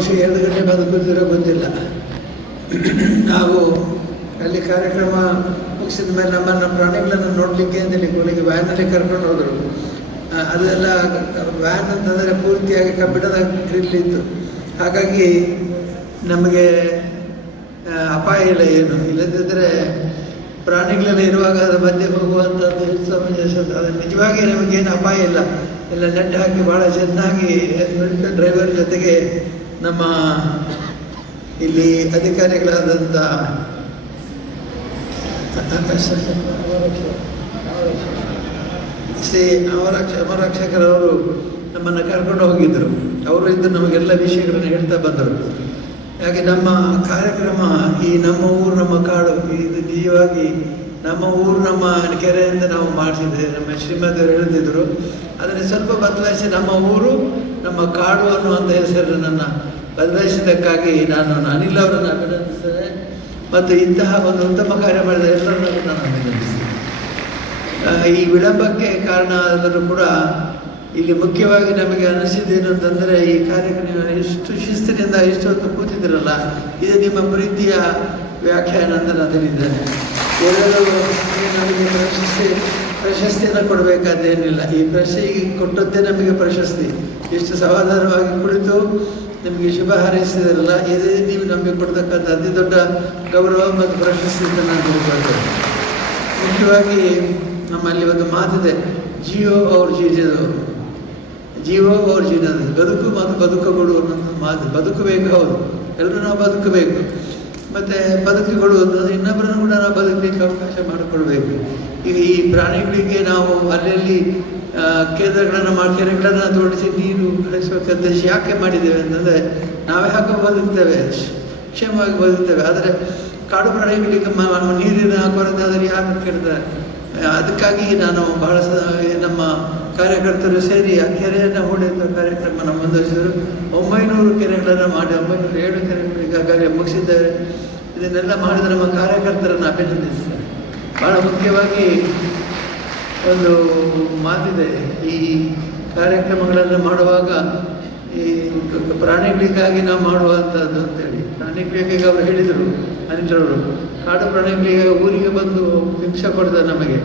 ಬಹುಶಃ 2 ಗಂಟೆ ಬದುಕುತ್ತಿರೋ ಗೊತ್ತಿಲ್ಲ. ನಾವು ಅಲ್ಲಿ ಕಾರ್ಯಕ್ರಮ ಮುಗಿಸಿದ ಮೇಲೆ ನಮ್ಮನ್ನು ಪ್ರಾಣಿಗಳನ್ನು ನೋಡಲಿಕ್ಕೆ ಅಂತೇಳಿ ಕೊನೆಗೆ ವ್ಯಾನಲ್ಲಿ ಕರ್ಕೊಂಡು ಹೋದರು. ಅದೆಲ್ಲ ವ್ಯಾನ್ ಅಂತಂದರೆ ಪೂರ್ತಿಯಾಗಿ ಕಬ್ಬಿಣದ ಗ್ರಿಲ್ ಇತ್ತು. ಹಾಗಾಗಿ ನಮಗೆ ಅಪಾಯ ಇಲ್ಲ ಏನು. ಇಲ್ಲದಿದ್ದರೆ ಪ್ರಾಣಿಗಳೆಲ್ಲ ಇರುವಾಗ ಅದರ ಮಧ್ಯೆ ಹೋಗುವಂಥದ್ದು ಸಮಂಜಸ. ಅದು ನಿಜವಾಗಿ ನಮಗೇನು ಅಪಾಯ ಇಲ್ಲ. ಎಲ್ಲ ನೆಟ್ ಹಾಕಿ ಭಾಳ ಚೆನ್ನಾಗಿ ಡ್ರೈವರ್ ಜೊತೆಗೆ ನಮ್ಮ ಇಲ್ಲಿ ಅಧಿಕಾರಿಗಳಾದಂಥ ಶ್ರೀ ಅಮರಕ್ಷಕರವರು ನಮ್ಮನ್ನು ಕರ್ಕೊಂಡು ಹೋಗಿದ್ದರು. ಅವರು ಇದ್ದು ನಮಗೆಲ್ಲ ವಿಷಯಗಳನ್ನು ಹೇಳ್ತಾ ಬಂದರು. ಹಾಗೆ ನಮ್ಮ ಕಾರ್ಯಕ್ರಮ ಈ ನಮ್ಮ ಊರು ನಮ್ಮ ಕಾಡು ಇದು ನಿಜವಾಗಿ ನಮ್ಮ ಊರು ನಮ್ಮ ಕೆರೆಯಿಂದ ನಾವು ಮಾಡಿಸಿದ್ದೆ. ನಮ್ಮ ಶ್ರೀಮತಿಯವರು ಹೇಳ್ತಿದ್ರು ಅದನ್ನು ಸ್ವಲ್ಪ ಬದಲಾಯಿಸಿ ನಮ್ಮ ಊರು ನಮ್ಮ ಕಾಡು ಅನ್ನುವಂಥ ಹೆಸರನ್ನು ಬದಲಾಯಿಸಿದ್ದಕ್ಕಾಗಿ ನಾನು ಅನಿಲ್ ಅವರನ್ನು ಅಭಿನಂದಿಸ್ತೇನೆ. ಮತ್ತು ಇಂತಹ ಒಂದು ಉತ್ತಮ ಕಾರ್ಯ ಮಾಡಿದ ಎಲ್ಲರನ್ನೂ ನಾನು ಅಭಿನಂದಿಸ್ತೇನೆ. ಈ ವಿಳಂಬಕ್ಕೆ ಕಾರಣ ಆದರೂ ಕೂಡ ಇಲ್ಲಿ ಮುಖ್ಯವಾಗಿ ನಮಗೆ ಅನಿಸಿದ್ದೇನು ಅಂತಂದರೆ ಈ ಕಾರ್ಯಕ್ರಮ ಎಷ್ಟು ಶಿಸ್ತಿನಿಂದ ಇಷ್ಟೊಂದು ಕೂತಿದ್ದೀರಲ್ಲ, ಇದು ನಿಮ್ಮ ಪ್ರೀತಿಯ ವ್ಯಾಖ್ಯಾನ ಅಂತ ನಾನು ತಿಳಿದ್ದೇನೆ. ಎಲ್ಲರೂ ನಮಗೆ ಪ್ರಶಸ್ತಿಯನ್ನು ಕೊಡಬೇಕಾದ್ದೇನಿಲ್ಲ. ಈ ಪ್ರಶಸ್ತಿ ಕೊಟ್ಟದ್ದೇ ನಮಗೆ ಪ್ರಶಸ್ತಿ. ಎಷ್ಟು ಸಮಾಧಾನವಾಗಿ ಕುಳಿತು ನಿಮಗೆ ಶುಭ ಹಾರೈಸಿದಾರಲ್ಲ, ಇದೇ ನೀವು ನಮಗೆ ಕೊಡ್ತಕ್ಕಂಥ ಅತಿ ದೊಡ್ಡ ಗೌರವ ಮತ್ತು ಪ್ರಶಸ್ತಿ ಅಂತ ನಾನು ತಿಳ್ಕೊಳ್ತೇನೆ. ಮುಖ್ಯವಾಗಿ ನಮ್ಮಲ್ಲಿ ಒಂದು ಮಾತಿದೆ, ಜೀವೋ ಅವ್ರ ಜೀಜದು, ಜೀವೋ ಅವ್ರ ಜೀನದು, ಬದುಕು ಮತ್ತು ಬದುಕುಗಳು ಅನ್ನೋದು ಮಾತು. ಬದುಕಬೇಕು, ಹೌದು, ಎಲ್ಲರೂ ನಾವು ಬದುಕಬೇಕು. ಮತ್ತು ಬದುಕುಗಳು ಇನ್ನೊಬ್ಬರನ್ನು ಕೂಡ ನಾವು ಬದುಕಲಿಕ್ಕೆ ಅವಕಾಶ ಮಾಡಿಕೊಡ್ಬೇಕು. ಈಗ ಈ ಪ್ರಾಣಿಗಳಿಗೆ ನಾವು ಅಲ್ಲಲ್ಲಿ ಕೆರೆಗಳನ್ನು ತೋಡಿಸಿ ನೀರು ಕಳಿಸಬೇಕಂತ ಯಾಕೆ ಮಾಡಿದ್ದೇವೆ ಅಂತಂದರೆ ನಾವೇ ಹಾಕೋ ಬದುಕ್ತೇವೆ, ಕ್ಷೇಮವಾಗಿ ಬದುಕ್ತೇವೆ. ಆದರೆ ಕಾಡು ಪ್ರಾಣಿಗಳಿಗೆ ನೀರಿನ ಕೊರತೆ ಆದರೆ ಯಾರು ಕೇಳ್ತಾರೆ. ಅದಕ್ಕಾಗಿ ನಾನು ಬಹಳ ನಮ್ಮ ಕಾರ್ಯಕರ್ತರು ಸೇರಿ ಆ ಕೆರೆಯನ್ನು ಹೊಡೆಯುವ ಕಾರ್ಯಕ್ರಮನ ಮುಂದುವರಿಸಿದರು. 900 ಕೆರೆಗಳನ್ನು ಮಾಡಿ 907 ಕೆರೆಗಳು ಈಗಾಗಲೇ ಮುಗಿಸಿದ್ದಾರೆ. ಇದನ್ನೆಲ್ಲ ಮಾಡಿದ ನಮ್ಮ ಕಾರ್ಯಕರ್ತರನ್ನು ಅಭಿನಂದಿಸ್ತಾರೆ. ಭಾಳ ಮುಖ್ಯವಾಗಿ ಒಂದು ಮಾತಿದೆ, ಈ ಕಾರ್ಯಕ್ರಮಗಳನ್ನು ಮಾಡುವಾಗ ಈ ಪ್ರಾಣಿಗಳಿಗಾಗಿ ನಾವು ಮಾಡುವಂಥದ್ದು ಅಂತೇಳಿ. ಪ್ರಾಣಿಗಳಿಗೆ ಅವರು ಹೇಳಿದರು ಅನಿಲರವರು, ಕಾಡು ಪ್ರಾಣಿಗಳಿಗೆ ಊರಿಗೆ ಬಂದು ಹಿಂಸೆ ಕೊಡ್ತಾರೆ ನಮಗೆ.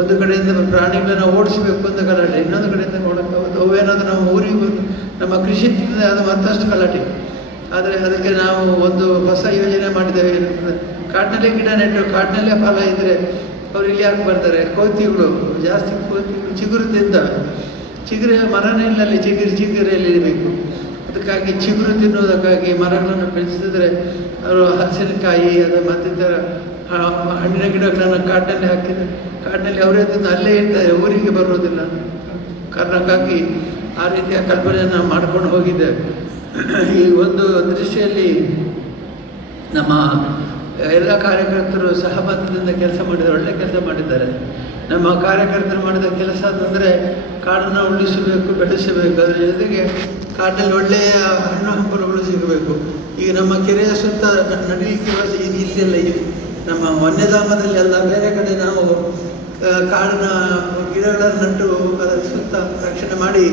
ಒಂದು ಕಡೆಯಿಂದ ಪ್ರಾಣಿಗಳನ್ನ ಓಡಿಸಬೇಕು ಅಂತ ಗಲಾಟೆ, ಇನ್ನೊಂದು ಕಡೆಯಿಂದ ನೋಡೋಕ್ಕಾಗುತ್ತೆ. ಅವೇನಾದರೂ ನಮ್ಮ ಊರಿಗೆ ಬಂದು ನಮ್ಮ ಕೃಷಿ ಅದು ಮತ್ತಷ್ಟು ಗಲಾಟೆ. ಆದರೆ ಅದಕ್ಕೆ ನಾವು ಒಂದು ಹೊಸ ಯೋಜನೆ ಮಾಡಿದ್ದೇವೆ. ಕಾಡಿನಲ್ಲೇ ಗಿಡ ನೆಟ್ಟು ಕಾಡಿನಲ್ಲೇ ಫಲ ಇದ್ದರೆ ಅವ್ರು ಇಲ್ಲಿ ಯಾಕೆ ಬರ್ತಾರೆ? ಕೋತಿಗಳು ಜಾಸ್ತಿ, ಕೋತಿಗಳು ಚಿಗುರು ತಿಂತವೆ. ಚಿಗುರು ಮರನೇ ಇಲ್ಲಲ್ಲಿ, ಚಿಗುರಲ್ಲಿ ಇರಬೇಕು. ಅದಕ್ಕಾಗಿ ಚಿಗುರು ತಿನ್ನುವುದಕ್ಕಾಗಿ ಮರಗಳನ್ನು ಬೆಳೆಸಿದ್ರೆ ಅವರು ಹಲಸಿನಕಾಯಿ ಅದು ಮತ್ತಿತರ ಹಣ್ಣಿನ ಗಿಡಗಳನ್ನು ಕಾಡಿನಲ್ಲಿ ಹಾಕಿದರೆ ಕಾಡಿನಲ್ಲಿ ಅವರೇ ತಿಂದು ಅಲ್ಲೇ ಇರ್ತಾರೆ, ಊರಿಗೆ ಬರೋದಿಲ್ಲ. ಕಾರಣಕ್ಕಾಗಿ ಆ ರೀತಿಯ ಕಲ್ಪನೆಯನ್ನು ಮಾಡ್ಕೊಂಡು ಹೋಗಿದ್ದೇವೆ. ಈ ಒಂದು ದೃಷ್ಟಿಯಲ್ಲಿ ನಮ್ಮ ಎಲ್ಲ ಕಾರ್ಯಕರ್ತರು ಸಹಮತದಿಂದ ಕೆಲಸ ಮಾಡಿದ್ದಾರೆ, ಒಳ್ಳೆಯ ಕೆಲಸ ಮಾಡಿದ್ದಾರೆ. ನಮ್ಮ ಕಾರ್ಯಕರ್ತರು ಮಾಡಿದ ಕೆಲಸ ಅಂತಂದರೆ ಕಾಡನ್ನು ಉಳಿಸಬೇಕು, ಬೆಳೆಸಬೇಕು. ಅದರ ಜೊತೆಗೆ ಕಾಡಿನಲ್ಲಿ ಒಳ್ಳೆಯ ಹಣ್ಣು ಹಂಪಲುಗಳು ಸಿಗಬೇಕು. ಈಗ ನಮ್ಮ ಕೆರೆಯ ಸುತ್ತ ನಡೀಲಿಕ್ಕೆ ಇಲ್ಲೆಲ್ಲ ನಮ್ಮ ವನ್ಯಧಾಮದಲ್ಲಿ ಎಲ್ಲ ಬೇರೆ ಕಡೆ ನಾವು ಕಾಡಿನ ಗಿಡಗಳನ್ನು ನಟ್ಟು ಅದರ ಸುತ್ತ ರಕ್ಷಣೆ ಮಾಡಿ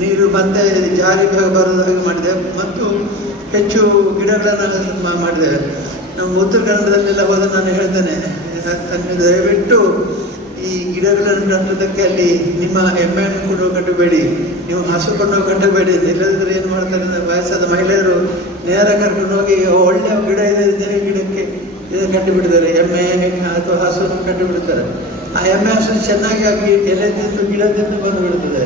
ನೀರು ಮತ್ತೆ ಜಾರಿ ಬರೋದ ಹಾಗೆ ಮಾಡಿದ್ದೇವೆ. ಮತ್ತು ಹೆಚ್ಚು ಗಿಡಗಳನ್ನು ಮಾಡಿದ್ದೇವೆ. ನಮ್ಮ ಉತ್ತರ ಕನ್ನಡದಲ್ಲೆಲ್ಲ ಹೋದ ನಾನು ಹೇಳ್ತೇನೆ, ದಯವಿಟ್ಟು ಈ ಗಿಡಗಳನ್ನು ನಟ್ಟೋದಕ್ಕೆ ಅಲ್ಲಿ ನಿಮ್ಮ ಎಮ್ಮೆಯನ್ನು ಕೊಂಡು ಕಟ್ಟಬೇಡಿ, ನೀವು ಹಸು ಕೊಂಡು ಕಟ್ಟಬೇಡಿ. ಇಲ್ಲದಿದ್ದರೆ ಏನು ಮಾಡ್ತಾರೆ, ವಯಸ್ಸಾದ ಮಹಿಳೆಯರು ನೇರ ಕರ್ಕೊಂಡು ಹೋಗಿ ಒಳ್ಳೆಯ ಗಿಡ ಇದೆ ಗಿಡಕ್ಕೆ ಇದನ್ನು ಕಟ್ಟಿಬಿಡ್ತಾರೆ, ಎಮ್ಮೆ ಅಥವಾ ಹಸುವನ್ನು ಕಟ್ಟಿಬಿಡ್ತಾರೆ. ಆ ಎಮ್ಮೆ ಹಸು ಚೆನ್ನಾಗಿ ಆಗಿ ಎಲೆ ತಿಂದು ಗಿಡ ತಿಂದು ಬಂದುಬಿಡ್ತದೆ.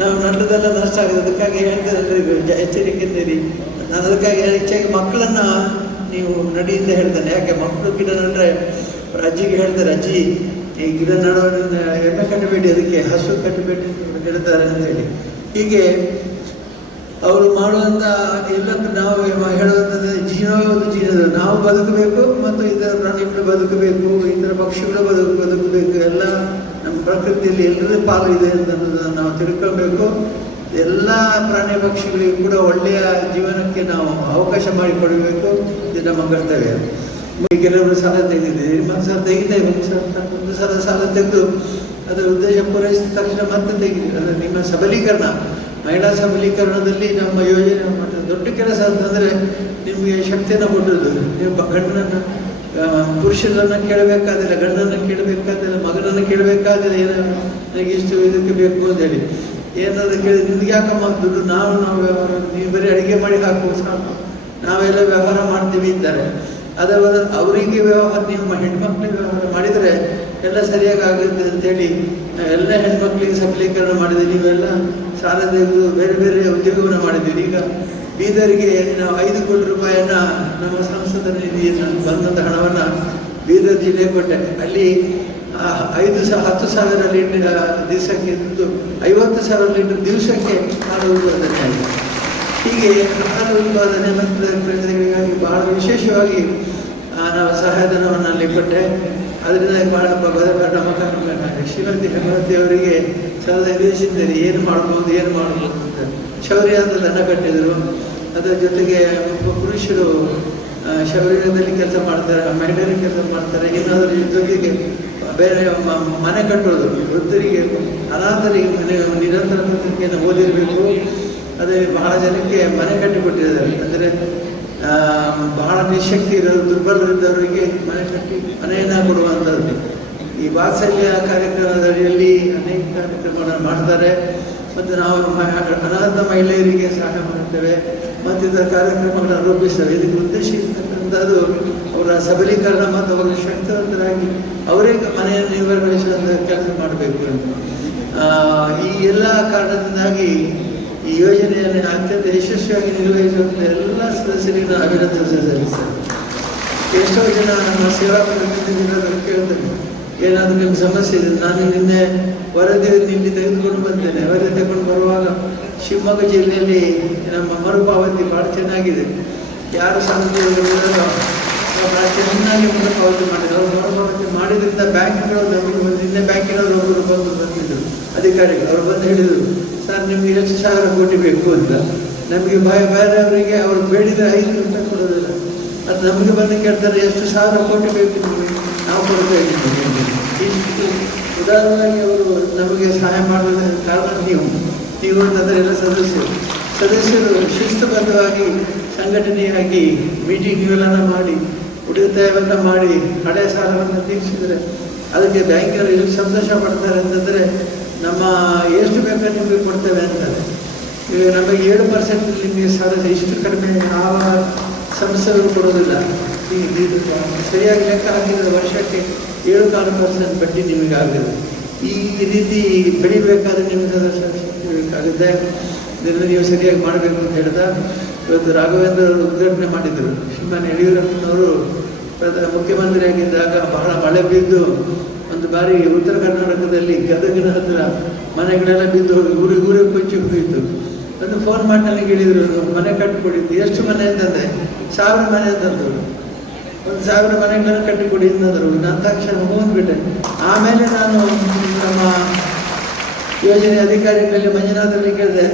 ನಾವು ನಟ್ಟದೆಲ್ಲ ನಷ್ಟ ಆಗಿದೆ. ಅದಕ್ಕಾಗಿ ಹೇಳ್ತಾರೆ ಎಲ್ಲರಿಗೂ ಎಚ್ಚರಿಕೆಯಿಂದಿರಿ. ನಾನು ಅದಕ್ಕಾಗಿ ಹೆಚ್ಚಾಗಿ ಮಕ್ಕಳನ್ನು ನೀವು ನಡಿಯಿಂದ ಹೇಳ್ತಾನೆ. ಯಾಕೆ ಮಕ್ಕಳು ಗಿಡ ನಟ್ಟರೆ ಅಜ್ಜಿಗೆ ಹೇಳ್ತಾರೆ, ಅಜ್ಜಿ ಈ ಗಿಡ ನಡೋದ್ರಿಂದ ಎಮ್ಮೆ ಕಟ್ಟಬೇಡಿ, ಅದಕ್ಕೆ ಹಸು ಕಟ್ಟಬೇಡಿ ಹೇಳ್ತಾರೆ ಅಂತೇಳಿ. ಹೀಗೆ ಅವರು ಮಾಡುವಂಥ ಎಲ್ಲ ನಾವು ಹೇಳುವಂಥದ್ದು ಜೀವನದ ನಾವು ಬದುಕಬೇಕು ಮತ್ತು ಇತರ ಪ್ರಾಣಿಗಳು ಬದುಕಬೇಕು, ಇತರ ಪಕ್ಷಿಗಳು ಬದುಕಬೇಕು. ಎಲ್ಲ ನಮ್ಮ ಪ್ರಕೃತಿಯಲ್ಲಿ ಎಲ್ಲರದೇ ಪಾಲು ಇದೆ ಅಂತ ನಾವು ತಿಳ್ಕೊಳ್ಬೇಕು. ಎಲ್ಲ ಪ್ರಾಣಿ ಪಕ್ಷಿಗಳಿಗೂ ಕೂಡ ಒಳ್ಳೆಯ ಜೀವನಕ್ಕೆ ನಾವು ಅವಕಾಶ ಮಾಡಿಕೊಡಬೇಕು. ಇದು ನಮ್ಮ ಕರ್ತವ್ಯ. ಕೆಲವರು ಸಾಲ ತೆಗೆದಿದ್ದೀರಿ, ಮತ್ತು ಸಲ ತೆಗಿತೇವೆ. ಒಂದು ಸಲ ಸಾಲ ತೆಗೆದು ಅದರ ಉದ್ದೇಶ ಪೂರೈಸಿದ ತಕ್ಷಣ ಮತ್ತೆ ತೆಗೆದು ಅದು ನಿಮ್ಮ ಸಬಲೀಕರಣ, ಮಹಿಳಾ ಸಬಲೀಕರಣದಲ್ಲಿ ನಮ್ಮ ಯೋಜನೆ ದೊಡ್ಡ ಕೆಲಸ ಅಂತಂದರೆ ನಿಮಗೆ ಶಕ್ತಿಯನ್ನು ಕೊಟ್ಟದ್ದು. ನೀವು ಗಂಡನನ್ನು ಪುರುಷರನ್ನು ಕೇಳಬೇಕಾದಿಲ್ಲ, ಗಂಡನನ್ನು ಕೇಳಬೇಕಾದಿಲ್ಲ, ಮಗನನ್ನು ಕೇಳಬೇಕಾದಿಲ್ಲ, ಏನೋ ನನಗೆ ಇಷ್ಟು ಇದಕ್ಕೆ ಬೇಕು ಅಂತೇಳಿ ಏನಾದರೂ ಕೇಳಿ ನಿಮ್ಗೆ ಯಾಕಮ್ಮ ದುಡ್ಡು, ನಾವು ವ್ಯವಹಾರ, ನೀವು ಬರೀ ಅಡುಗೆ ಮಾಡಿ ಹಾಕುವ ಸಾಕು, ನಾವೆಲ್ಲ ವ್ಯವಹಾರ ಮಾಡ್ತೀವಿ ಅಂತಾರೆ. ಅದರ ಅವರಿಗೆ ವ್ಯವಹಾರ, ನಿಮ್ಮ ಹೆಣ್ಮಕ್ಳಿಗೆ ವ್ಯವಹಾರ ಮಾಡಿದರೆ ಎಲ್ಲ ಸರಿಯಾಗಿ ಆಗುತ್ತೆ ಅಂತೇಳಿ ಎಲ್ಲ ಹೆಣ್ಮಕ್ಳಿಗೆ ಸಬಲೀಕರಣ ಮಾಡಿದ್ವಿ. ನೀವೆಲ್ಲ ಸಾಲ ತೆಗೆದು ಬೇರೆ ಬೇರೆ ಉದ್ಯೋಗವನ್ನು ಮಾಡಿದ್ದೀವಿ. ಈಗ ಬೀದರಿಗೆ ನಾವು 5 ಕೋಟಿ ರೂಪಾಯಿಯನ್ನು ನಮ್ಮ ಸಂಸದ ನಿಧಿಯನ್ನು ಬಂದಂಥ ಹಣವನ್ನು ಬೀದರ್ ಜಿಲ್ಲೆಗೆ ಕೊಟ್ಟೆ. ಅಲ್ಲಿ 10,000 ಲೀಟರ್ ದಿವಸಕ್ಕೆ 50,000 ಲೀಟರ್ ದಿವಸಕ್ಕೆ ಹಾಲು ಉತ್ಪಾದನೆ ಆಗಿದೆ. ಹೀಗೆ ಹಾಲು ಉತ್ಪಾದನೆ ಮತ್ತು ಪ್ರಜೆಗಳಿಗಾಗಿ ಬಹಳ ವಿಶೇಷವಾಗಿ ನಾವು ಸಹಾಯಧನವನ್ನು ಅಲ್ಲಿ ಕೊಟ್ಟೆ. ಅದರಿಂದ ಬಹಳ ನಮ್ಮ ಶ್ರೀಮತಿ ಹೇಮಾವತಿ ಅವರಿಗೆ ಸದಾ ನಿರ್ದೇಶಿಸಿದ್ದಾರೆ ಏನು ಮಾಡ್ಬೋದು ಅಂತ. ಶೌರ್ಯ ಅಂತ ದನ ಕಟ್ಟಿದರು. ಅದರ ಜೊತೆಗೆ ಪುರುಷರು ಶೌರ್ಯದಲ್ಲಿ ಕೆಲಸ ಮಾಡ್ತಾರೆ, ಮಹಿಳೆಯರಿಗೆ ಕೆಲಸ ಮಾಡ್ತಾರೆ. ಏನಾದರೂ ಜೊತೆಗೆ ಬೇರೆ ಮನೆ ಕಟ್ಟೋದು, ವೃದ್ಧರಿಗೆ, ಅನಾಥರಿಗೆ ಮನೆ ನಿರಂತರ ಪತ್ರಿಕೆಯನ್ನು ಓದಿರಬೇಕು. ಅದೇ ಬಹಳ ಜನಕ್ಕೆ ಮನೆ ಕಟ್ಟಿಕೊಟ್ಟಿದ್ದಾರೆ. ಅಂದರೆ ಬಹಳ ನಿಶಕ್ತಿ ಇರೋದು, ದುರ್ಬಲರಿದ್ದವರಿಗೆ ಮನೆ ಕಟ್ಟಿ ಮನೆಯನ್ನು ಕೊಡುವಂಥದ್ದು. ಈ ವಾತ್ಸಲ್ಯ ಕಾರ್ಯಕ್ರಮದ ಅಡಿಯಲ್ಲಿ ಅನೇಕ ಕಾರ್ಯಕ್ರಮಗಳನ್ನು ಮಾಡ್ತಾರೆ. ಮತ್ತು ನಾವು ಅನಾಥ ಮಹಿಳೆಯರಿಗೆ ಸಹಾಯ ಮಾಡ್ತೇವೆ ಮತ್ತು ಇದರ ಕಾರ್ಯಕ್ರಮಗಳನ್ನು ರೂಪಿಸ್ತೇವೆ. ಇದಕ್ಕೆ ಉದ್ದೇಶ ಇರ್ತಕ್ಕಂಥದ್ದು ಅವರ ಸಬಲೀಕರಣ ಮತ್ತು ಅವರು ಶಕ್ತಿವಂತರಾಗಿ ಅವರೇ ಮನೆಯನ್ನು ನಿರ್ವಹಿಸುವಂಥ ಕೆಲಸ ಮಾಡಬೇಕು ಅಂತ. ಈ ಎಲ್ಲ ಕಾರಣದಿಂದಾಗಿ ಈ ಯೋಜನೆಯನ್ನು ಅತ್ಯಂತ ಯಶಸ್ವಿಯಾಗಿ ನಿರ್ವಹಿಸುವಂಥ ಎಲ್ಲ ಸದಸ್ಯರಿಗೆ ನಾನು ಅಭಿನಂದನೆ ಸಲ್ಲಿಸ್ತೇನೆ. ಎಷ್ಟೋ ಜನ ನಮ್ಮ ಸೇವಾ ಪ್ರತಿನಿಧಿಗಳನ್ನು ಕೇಳ್ತೇನೆ, ಏನಾದರೂ ನಿಮ್ಮ ಸಮಸ್ಯೆ ಇದೆ. ನಾನು ನಿನ್ನೆ ವರದಿಯನ್ನು ಇಲ್ಲಿ ತೆಗೆದುಕೊಂಡು ಬಂತೇನೆ. ವರದಿ ತಗೊಂಡು ಬರುವಾಗ ಶಿವಮೊಗ್ಗ ಜಿಲ್ಲೆಯಲ್ಲಿ ನಮ್ಮ ಮರುಪಾವತಿ ಭಾಳ ಚೆನ್ನಾಗಿದೆ. ಯಾರು ಸಾಲದಾರರು ಭಾಳ ಚೆನ್ನಾಗಿ ಮರುಪಾವತಿ ಮಾಡಿದ್ರು. ಅವರು ಮರುಪಾವತಿ ಮಾಡಿದ್ರಿಂದ ಬ್ಯಾಂಕ್ಗಳು ನಮಗೆ ನಿನ್ನೆ ಬ್ಯಾಂಕಿನವರು ಒಬ್ಬರು ಬಂದಿದ್ದರು ಅಧಿಕಾರಿಗಳು. ಅವರು ಬಂದು ಹೇಳಿದರು, ಸರ್ ನಿಮಗೆ ಎಷ್ಟು 1,000 ಕೋಟಿ ಬೇಕು ಅಂತ. ನಮಗೆ ಬೇರೆಯವರಿಗೆ ಅವರು ಬೇಡಿದರೆ 5 ರೂಪಾಯಿ ಕೊಡೋದಿಲ್ಲ. ಅದು ನಮಗೆ ಬಂದು ಕೇಳ್ತಾರೆ, ಎಷ್ಟು 1,000 ಕೋಟಿ ಬೇಕು ನಿಮಗೆ, ನಾವು ಕೊಡ್ತಾ ಇದ್ದೀವಿ. ಇಷ್ಟು ಉದಾಹರಣೆಯಾಗಿ ಅವರು ನಮಗೆ ಸಹಾಯ ಮಾಡೋದ ಕಾರಣ ನೀವು ಅಂತಂದರೆ ಎಲ್ಲ ಸದಸ್ಯರು ಶಿಸ್ತುಬದ್ಧವಾಗಿ ಸಂಘಟನೆಯಾಗಿ ಮೀಟಿಂಗ್ಗಳನ್ನು ಮಾಡಿ ಉಳಿತಾಯವನ್ನು ಮಾಡಿ ಹಳೆ ಸಾಲವನ್ನು ತೀರಿಸಿದರೆ ಅದಕ್ಕೆ ಬ್ಯಾಂಕಿನವರು ಎಷ್ಟು ಸಂತೋಷ ಪಡ್ತಾರೆ ಅಂತಂದರೆ, ನಮ್ಮ ಎಷ್ಟು ಬೇಕಾದ್ರೆ ನಿಮಗೆ ಕೊಡ್ತೇವೆ ಅಂತಾರೆ. ಈಗ ನಮಗೆ 7% ನಿಮಗೆ ಸಾಲ ಇಷ್ಟು ಕಡಿಮೆ ಯಾವ ಸಂಸ್ಥೆಗಳು ಕೊಡೋದಿಲ್ಲ. ಸರಿಯಾಗಿ ಲೆಕ್ಕ ಹಾಕಿದರೆ ವರ್ಷಕ್ಕೆ 7.4% ಬಡ್ಡಿ ನಿಮಗೆ ಆಗಿದೆ. ಈ ರೀತಿ ಬೆಳಿಬೇಕಾದ್ರೆ ನಿಮಗೆ ಬೇಕಾಗುತ್ತೆ. ಇದನ್ನು ನೀವು ಸರಿಯಾಗಿ ಮಾಡಬೇಕು ಅಂತ ಹೇಳಿದ ಇವತ್ತು ರಾಘವೇಂದ್ರ ಅವರು ಉದ್ಘಾಟನೆ ಮಾಡಿದರು. ಶ್ರೀಮಾನ್ ಯಡಿಯೂರಪ್ಪನವರು ಮುಖ್ಯಮಂತ್ರಿಯಾಗಿದ್ದಾಗ ಬಹಳ ಮಳೆ ಬಿದ್ದು ಒಂದು ಬಾರಿ ಉತ್ತರ ಕರ್ನಾಟಕದಲ್ಲಿ ಗದಗಿನ ಹತ್ತಿರ ಮನೆಗಳೆಲ್ಲ ಬಿದ್ದು ಹೋಗಿ ಊರಿಗೆ ಕೊಚ್ಚಿ ಹೋಗಿತ್ತು. ಒಂದು ಫೋನ್ ಮಾಡಿ ನನಗೆ ಹೇಳಿದರು, ಮನೆ ಕಟ್ಟಿಕೊಡಿದ್ದು. ಎಷ್ಟು ಮನೆ ಅಂತಂದೆ, 1,000 ಮನೆ ಅಂತಂದರು. 1,000 ಮನೆಗಳನ್ನು ಕಟ್ಟಿಕೊಡಿ ಅಂತಂದರು. ನಾನು ತಕ್ಷಣ ಹೋಗ್ಬಿಟ್ಟೆ. ಆಮೇಲೆ ನಾನು ನಮ್ಮ ಯೋಜನೆ ಅಧಿಕಾರಿಗಳಲ್ಲಿ ಮಂಜುನಾಥಲ್ಲಿ ಕೇಳಿದೆ,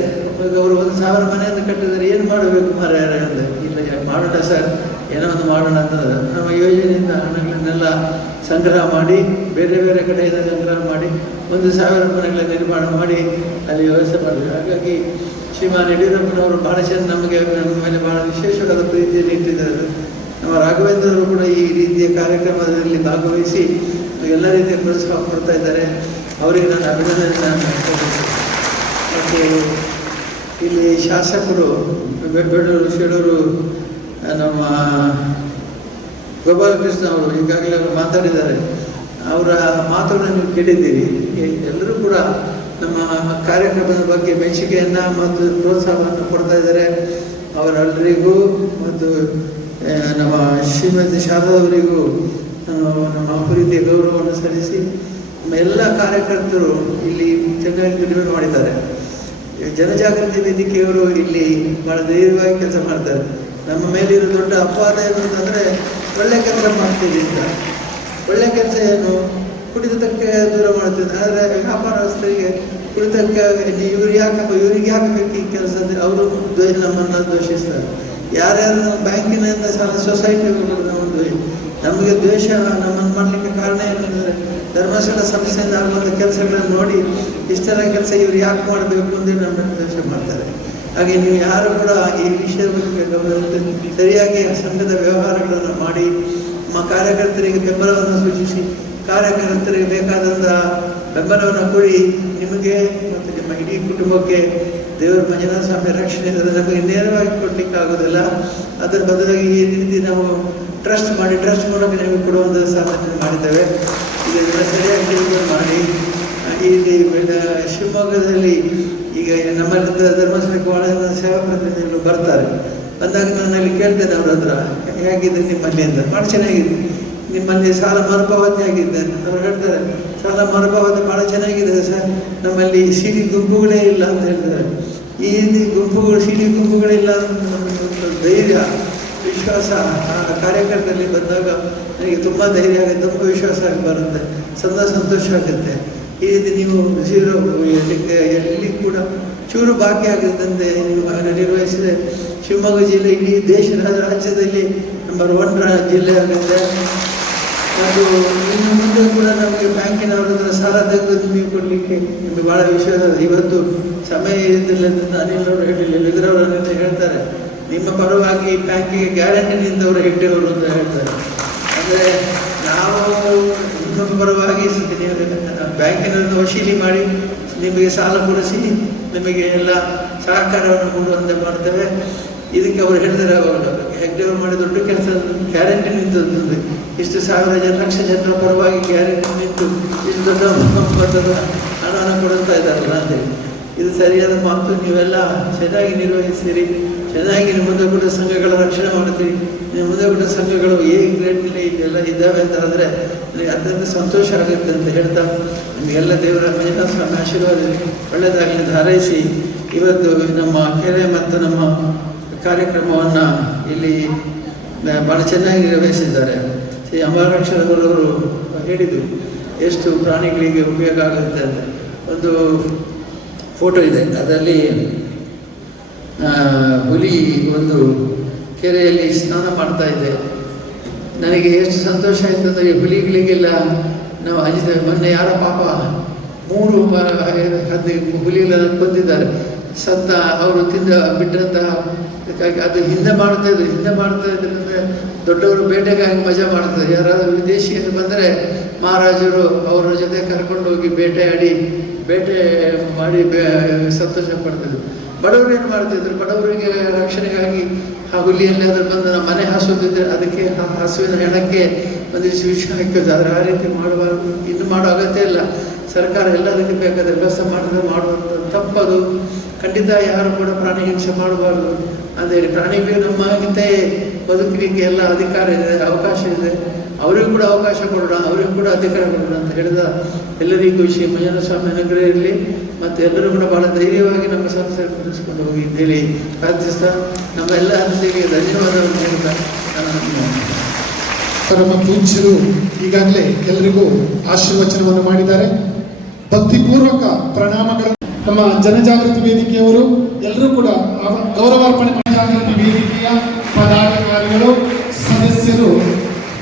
ಅವರು 1,000 ಮನೆಯನ್ನು ಕಟ್ಟಿದರೆ ಏನು ಮಾಡಬೇಕು ಮಾರಾಯರೆ ಅಂದೆ. ಇಲ್ಲ ಮಾಡೋಣ ಸರ್, ಏನೋ ಒಂದು ಮಾಡೋಣ ಅಂತಂದ್ರೆ ನಮ್ಮ ಯೋಜನೆಯಿಂದ ಹಣಗಳನ್ನೆಲ್ಲ ಸಂಗ್ರಹ ಮಾಡಿ ಬೇರೆ ಬೇರೆ ಕಡೆಯಿಂದ ಸಂಗ್ರಹ ಮಾಡಿ 1,000 ಮನೆಗಳ ನಿರ್ಮಾಣ ಮಾಡಿ ಅಲ್ಲಿ ವ್ಯವಸ್ಥೆ ಮಾಡಿದ್ರು. ಹಾಗಾಗಿ ಶ್ರೀಮಾನ್ ಯಡಿಯೂರಪ್ಪನವರು ಭಾಳ ಚೆಂದ ನಮಗೆ ನಮ್ಮ ಮೇಲೆ ಭಾಳ ವಿಶೇಷವಾದ ಪ್ರೀತಿಯನ್ನು ಇಟ್ಟಿದ್ದಾರೆ. ನಮ್ಮ ರಾಘವೇಂದ್ರವರು ಕೂಡ ಈ ರೀತಿಯ ಕಾರ್ಯಕ್ರಮದಲ್ಲಿ ಭಾಗವಹಿಸಿ ಎಲ್ಲ ರೀತಿಯ ಪ್ರೋತ್ಸಾಹ ಕೊಡ್ತಾ ಇದ್ದಾರೆ. ಅವರಿಗೆ ನಾನು ಅಭಿನಂದನೆ ಮತ್ತು ಇಲ್ಲಿ ಶಾಸಕರು ಬೆಳ್ಳೂರು ಶೇಡೂರು ನಮ್ಮ ಗೋಪಾಲಕೃಷ್ಣ ಅವರು ಈಗಾಗಲೇ ಮಾತಾಡಿದ್ದಾರೆ. ಅವರ ಮಾತುಗಳನ್ನು ನೀವು ಕೇಳಿದ್ದೀರಿ. ಎಲ್ಲರೂ ಕೂಡ ನಮ್ಮ ಕಾರ್ಯಕ್ರಮದ ಬಗ್ಗೆ ಮೆಚ್ಚುಗೆಯನ್ನು ಮತ್ತು ಪ್ರೋತ್ಸಾಹವನ್ನು ಕೊಡ್ತಾ ಇದ್ದಾರೆ. ಅವರೆಲ್ಲರಿಗೂ ಮತ್ತು ನಮ್ಮ ಶ್ರೀಮತಿ ಶಾರದವರಿಗೂ ನಮ್ಮ ಪ್ರೀತಿಯ ಗೌರವವನ್ನು ಸಲ್ಲಿಸಿ ನಮ್ಮ ಎಲ್ಲ ಕಾರ್ಯಕರ್ತರು ಇಲ್ಲಿ ಚೆನ್ನಾಗಿ ದುಡಿಮೆ ಮಾಡಿದ್ದಾರೆ. ಜನಜಾಗೃತಿ ವೇದಿಕೆಯವರು ಇಲ್ಲಿ ಭಾಳ ಧೈರ್ಯವಾಗಿ ಕೆಲಸ ಮಾಡ್ತಾರೆ. ನಮ್ಮ ಮೇಲಿರೋ ದೊಡ್ಡ ಅಪವಾದ ಏನು ಅಂತಂದರೆ ಒಳ್ಳೆ ಕೆಲಸ ಮಾಡ್ತೀವಿ ಅಂತ. ಒಳ್ಳೆ ಕೆಲಸ ಏನು, ಕುಡಿತಕ್ಕೆ ದೂರ ಮಾಡ್ತಿದ್ದೆ. ಆದರೆ ವ್ಯಾಪಾರಸ್ಥರಿಗೆ ಕುಡಿತಕ್ಕೆ ಇವ್ರಿಗೆ ಹಾಕಬೇಕು ಈ ಕೆಲಸ, ಅವರು ನಮ್ಮನ್ನು ದ್ವೇಷಿಸ್ತಾರೆ. ಯಾರ್ಯಾರು ಬ್ಯಾಂಕಿನಿಂದ ಸಾಲ ಸೊಸೈಟಿಗಳು ನಮಗೆ ದ್ವೇಷ ನಮ್ಮನ್ನು ಮಾಡಲಿಕ್ಕೆ ಕಾರಣ ಏನಂದರೆ ಧರ್ಮಸ್ಥಳ ಸಂಸ್ಥೆಯಿಂದ ಆಗುವಂಥ ಕೆಲಸಗಳನ್ನು ನೋಡಿ ಇಷ್ಟೆಲ್ಲ ಕೆಲಸ ಇವ್ರು ಯಾಕೆ ಮಾಡಬೇಕು ಅಂದರೆ ನಮ್ಮನ್ನು ದ್ವೇಷ ಮಾಡ್ತಾರೆ. ಹಾಗೆ ನೀವು ಯಾರು ಕೂಡ ಈ ವಿಷಯದ ಬಗ್ಗೆ ಗಮನ ಸರಿಯಾಗಿ ಸಂಘದ ವ್ಯವಹಾರಗಳನ್ನು ಮಾಡಿ ನಮ್ಮ ಕಾರ್ಯಕರ್ತರಿಗೆ ಬೆಂಬಲವನ್ನು ಸೂಚಿಸಿ ಕಾರ್ಯಕರ್ತರಿಗೆ ಬೇಕಾದಂಥ ಬೆಂಬಲವನ್ನು ಕೊಡಿ. ನಿಮಗೆ ಮತ್ತು ನಿಮ್ಮ ಇಡೀ ಕುಟುಂಬಕ್ಕೆ ದೇವರ ಮಂಜುನಾಥ ಸ್ವಾಮಿ ರಕ್ಷಣೆ ನಮಗೆ ನೇರವಾಗಿ ಕೊಡಲಿಕ್ಕೆ ಆಗೋದಿಲ್ಲ. ಅದರ ಬದಲಾಗಿ ಈ ರೀತಿ ನಾವು ಟ್ರಸ್ಟ್ ಮೂಲಕ ನಿಮಗೆ ಕೊಡುವಂಥ ಸಾಧನೆ ಮಾಡಿದ್ದೇವೆ. ಇದನ್ನು ಸರಿಯಾಗಿ ತಿಳ್ಕೊಂಡು ಮಾಡಿ. ಇಲ್ಲಿ ಶಿವಮೊಗ್ಗದಲ್ಲಿ ಈಗ ನಮ್ಮಲ್ಲಿ ಧರ್ಮಸ್ಥಳಕ್ಕೆ ಭಾಳ ಜನ ಸೇವಾ ಪ್ರತಿನಿಧಿಗಳು ಬರ್ತಾರೆ. ಬಂದಾಗ ನನ್ನಲ್ಲಿ ಕೇಳ್ತೇನೆ ಅವ್ರ ಹತ್ರ, ಹೇಗಿದೆ ನಿಮ್ಮಲ್ಲಿ ಅಂತ. ಭಾಳ ಚೆನ್ನಾಗಿದೆ, ನಿಮ್ಮಲ್ಲಿ ಸಾಲ ಮರುಪಾವತಿ ಆಗಿದೆ ಅಂತ ಅವ್ರು ಹೇಳ್ತಾರೆ. ಸಾಲ ಮರುಪಾವತಿ ಭಾಳ ಚೆನ್ನಾಗಿದೆ ಸರ್, ನಮ್ಮಲ್ಲಿ ಸಿಡಿ ಗುಂಪುಗಳೇ ಇಲ್ಲ ಅಂತ ಹೇಳ್ತಾರೆ. ಈ ಗುಂಪುಗಳು ಸಿಡಿ ಗುಂಪುಗಳೇ ಇಲ್ಲ ಅಂತ ನಮಗೆ ಧೈರ್ಯ ವಿಶ್ವಾಸ ಆ ಕಾರ್ಯಕರ್ತರಲ್ಲಿ ಬಂದಾಗ ನನಗೆ ತುಂಬ ಧೈರ್ಯ ಆಗುತ್ತೆ, ತುಂಬ ವಿಶ್ವಾಸ ಆಗಿ ಬರುತ್ತೆ, ಸಂತೋಷ ಆಗುತ್ತೆ. ಈ ರೀತಿ ನೀವು ಎಲ್ಲಿ ಕೂಡ ಚೂರು ಬಾಕಿ ಆಗುತ್ತಂತೆ ನೀವು ನಿರ್ವಹಿಸಿದರೆ ಶಿವಮೊಗ್ಗ ಜಿಲ್ಲೆ ಇಡೀ ರಾಜ್ಯದಲ್ಲಿ ನಂಬರ್ 1 ಜಿಲ್ಲೆ ಆಗುತ್ತೆ. ಮತ್ತು ಇನ್ನು ಮುಂದೆ ಕೂಡ ನಮಗೆ ಬ್ಯಾಂಕಿನವ್ರ ಹತ್ರ ಸಾಲ ತೆಗೆದು ನಿಮಗೆ ಕೊಡಲಿಕ್ಕೆ ನಿಮಗೆ ಭಾಳ ವಿಶ್ವಾಸ. ಇವತ್ತು ಸಮಯ ಇದ್ದಿಲ್ಲ ಅಂತ ಅನಿಲ್ ಹೇಳಿಲ್ಲ, ಇದರವರನ್ನೆಲ್ಲ ಹೇಳ್ತಾರೆ, ನಿಮ್ಮ ಪರವಾಗಿ ಬ್ಯಾಂಕಿಗೆ ಗ್ಯಾರಂಟಿ ನಿಂತವರು ಹೆಗ್ಡೆಯವರು ಅಂತ ಹೇಳ್ತಾರೆ. ಅಂದರೆ ನಾವು ನಿಮ್ಮ ಪರವಾಗಿ ಬ್ಯಾಂಕಿನವ್ರನ್ನ ವಶೀಲಿ ಮಾಡಿ ನಿಮಗೆ ಸಾಲ ಕೊಡಿಸಿ ನಿಮಗೆ ಎಲ್ಲ ಸಹಕಾರವನ್ನು ಕೊಡುವಂತೆ ಮಾಡ್ತೇವೆ. ಇದಕ್ಕೆ ಅವರು ಹೇಳಿದರೆ ಹೆಗ್ಡೆಯವರು ಮಾಡಿ ದೊಡ್ಡ ಕೆಲಸ ಗ್ಯಾರಂಟಿ ನಿಂತದ್ದು. ಇಷ್ಟು ಸಾವಿರ ಜನ ಲಕ್ಷ ಜನರ ಪರವಾಗಿ ಗ್ಯಾರಂಟಿ ನಿಂತು ಇಷ್ಟು ದೊಡ್ಡ ಮೊತ್ತದ ಹಣವನ್ನು ಕೊಡುತ್ತಾ ಇದ್ದಾರಲ್ಲ ಅಂತೇಳಿ ಇದು ಸರಿಯಾದ ಮಾತು. ನೀವೆಲ್ಲ ಚೆನ್ನಾಗಿ ನಿರ್ವಹಿಸ್ತೀರಿ, ಚೆನ್ನಾಗಿ ನಿಮ್ಮ ಮುಂದೆ ಕೂಡ ಸಂಘಗಳ ರಕ್ಷಣೆ ಮಾಡ್ತೀರಿ. ನಿಮ್ಮ ಮುಂದೆ ಕೂಡ ಸಂಘಗಳು ಈ ಗ್ರೇಡ್ನಲ್ಲಿ ಇದೆಲ್ಲ ಇದ್ದಾವೆ ಅಂತ ಆದರೆ ನನಗೆ ಅತ್ಯಂತ ಸಂತೋಷ ಆಗುತ್ತೆ ಅಂತ ಹೇಳ್ತಾ ನಿಮಗೆಲ್ಲ ದೇವರ ಮಂಜುನಾಥ ಸ್ವಾಮಿ ಆಶೀರ್ವಾದ ಒಳ್ಳೆಯದಾಗಲಿ ಅಂತ ಹಾರೈಸಿ ಇವತ್ತು ನಮ್ಮ ಕೆರೆ ಮತ್ತು ನಮ್ಮ ಕಾರ್ಯಕ್ರಮವನ್ನು ಇಲ್ಲಿ ಭಾಳ ಚೆನ್ನಾಗಿ ನಿರ್ವಹಿಸಿದ್ದಾರೆ. ಶ್ರೀ ಅಂಬಾರಕ್ಷರವರು ಹೇಳಿದರು ಎಷ್ಟು ಪ್ರಾಣಿಗಳಿಗೆ ಉಪಯೋಗ ಆಗುತ್ತೆ ಅಂತ. ಒಂದು ಫೋಟೋ ಇದೆ, ಅದರಲ್ಲಿ ಹುಲಿ ಒಂದು ಕೆರೆಯಲ್ಲಿ ಸ್ನಾನ ಮಾಡ್ತಾ ಇದೆ. ನನಗೆ ಎಷ್ಟು ಸಂತೋಷ ಆಯಿತು ಅಂದರೆ ಈ ಹುಲಿಗಳಿಗೆಲ್ಲ ನಾವು ಅಂಜಿದ್ದೇವೆ. ಮೊನ್ನೆ ಯಾರ ಪಾಪ 3 ಹುಲಿಗಳನ್ನು ಕೊಂದಿದ್ದಾರೆ. ಸತ್ತ ಅವರು ಬಿಟ್ಟಂತ ಅದು ಹಿಂದೆ ಮಾಡ್ತಾ ಇದ್ದರೆ ದೊಡ್ಡವರು ಬೇಟೆಗಾಗಿ ಮಜಾ ಮಾಡ್ತಾರೆ. ಯಾರಾದರೂ ವಿದೇಶಿಯರು ಬಂದರೆ ಮಹಾರಾಜರು ಅವರ ಜೊತೆ ಕರ್ಕೊಂಡು ಹೋಗಿ ಬೇಟೆ ಮಾಡಿ ಸಂತೋಷ ಪಡ್ತಿದ್ರು. ಬಡವರು ಏನು ಮಾಡ್ತಿದ್ರು, ಬಡವರಿಗೆ ರಕ್ಷಣೆಗಾಗಿ ಆ ಹುಲಿಯಲ್ಲಿ ಅದ್ರ ಬಂದು ನಮ್ಮ ಮನೆ ಹಸುತ್ತಿದ್ದರೆ ಅದಕ್ಕೆ ಆ ಹಸುವಿನ ಹೆಣಕ್ಕೆ ಒಂದಿಷ್ಟು ವಿಷ ಹಾಕಿದ್ದು. ಆದರೆ ಆ ರೀತಿ ಮಾಡಬಾರ್ದು, ಇನ್ನು ಮಾಡೋ ಅಗತ್ಯ ಇಲ್ಲ. ಸರ್ಕಾರ ಎಲ್ಲದಕ್ಕೆ ಬೇಕಾದ ವ್ಯವಸ್ಥೆ ಮಾಡುವಂಥ ತಪ್ಪದು. ಖಂಡಿತ ಯಾರು ಕೂಡ ಪ್ರಾಣಿ ಹಿಂಸೆ ಮಾಡಬಾರ್ದು. ಅಂದರೆ ಪ್ರಾಣಿಗಳು ನಮಗಿಂತ ಬದುಕಲಿಕ್ಕೆ ಎಲ್ಲ ಅಧಿಕಾರ ಇದೆ, ಅವಕಾಶ ಇದೆ. ಅವರಿಗೂ ಕೂಡ ಅವಕಾಶ ಕೊಡೋಣ, ಅವರಿಗೂ ಕೂಡ ಅಧಿಕಾರ ಕೊಡೋಣ ಅಂತ ಹೇಳಿದ ಎಲ್ಲರಿಗೂ ಶ್ರೀ ಮಂಜುನಾಥ ಸ್ವಾಮಿ ಅನುಗ್ರಹ ಇರಲಿ. ಮತ್ತು ಎಲ್ಲರೂ ಕೂಡ ಭಾಳ ಧೈರ್ಯವಾಗಿ ನಮ್ಮ ಸಂಸ್ಥೆ ನಡೆಸ್ಕೊಂಡು ಹೋಗಿ ಅಂತೇಳಿ ಪ್ರಾರ್ಥಿಸ್ತಾ ನಮ್ಮೆಲ್ಲ ಹಂತಕ್ಕೆ ಧನ್ಯವಾದವನ್ನು ಹೇಳ್ತಾ ಪರಮ ಪೂಜ್ಯರು ಈಗಾಗಲೇ ಎಲ್ಲರಿಗೂ ಆಶೀರ್ವಚನವನ್ನು ಮಾಡಿದ್ದಾರೆ. ಭಕ್ತಿಪೂರ್ವಕ ಪ್ರಣಾಮಗಳು. ನಮ್ಮ ಜನಜಾಗೃತಿ ವೇದಿಕೆಯವರು ಎಲ್ಲರೂ ಕೂಡ ಗೌರವಾರ್ಪಣೆ ಜಾಗೃತಿ ವೇದಿಕೆಯ ಪದಾಧಿಕಾರಿಗಳು ಸದಸ್ಯರು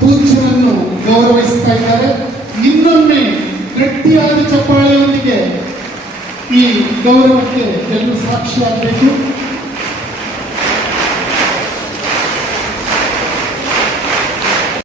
ಪೂಜ್ಯರನ್ನು ಗೌರವಿಸ್ತಾ ಇದ್ದಾರೆ. ಇನ್ನೊಮ್ಮೆ ಗಟ್ಟಿಯಾದ ಚಪ್ಪಾಳೆಯೊಂದಿಗೆ ಈ ಗೌರವಕ್ಕೆ ಎಲ್ಲರೂ ಸಾಕ್ಷಿಯಾಗಬೇಕು.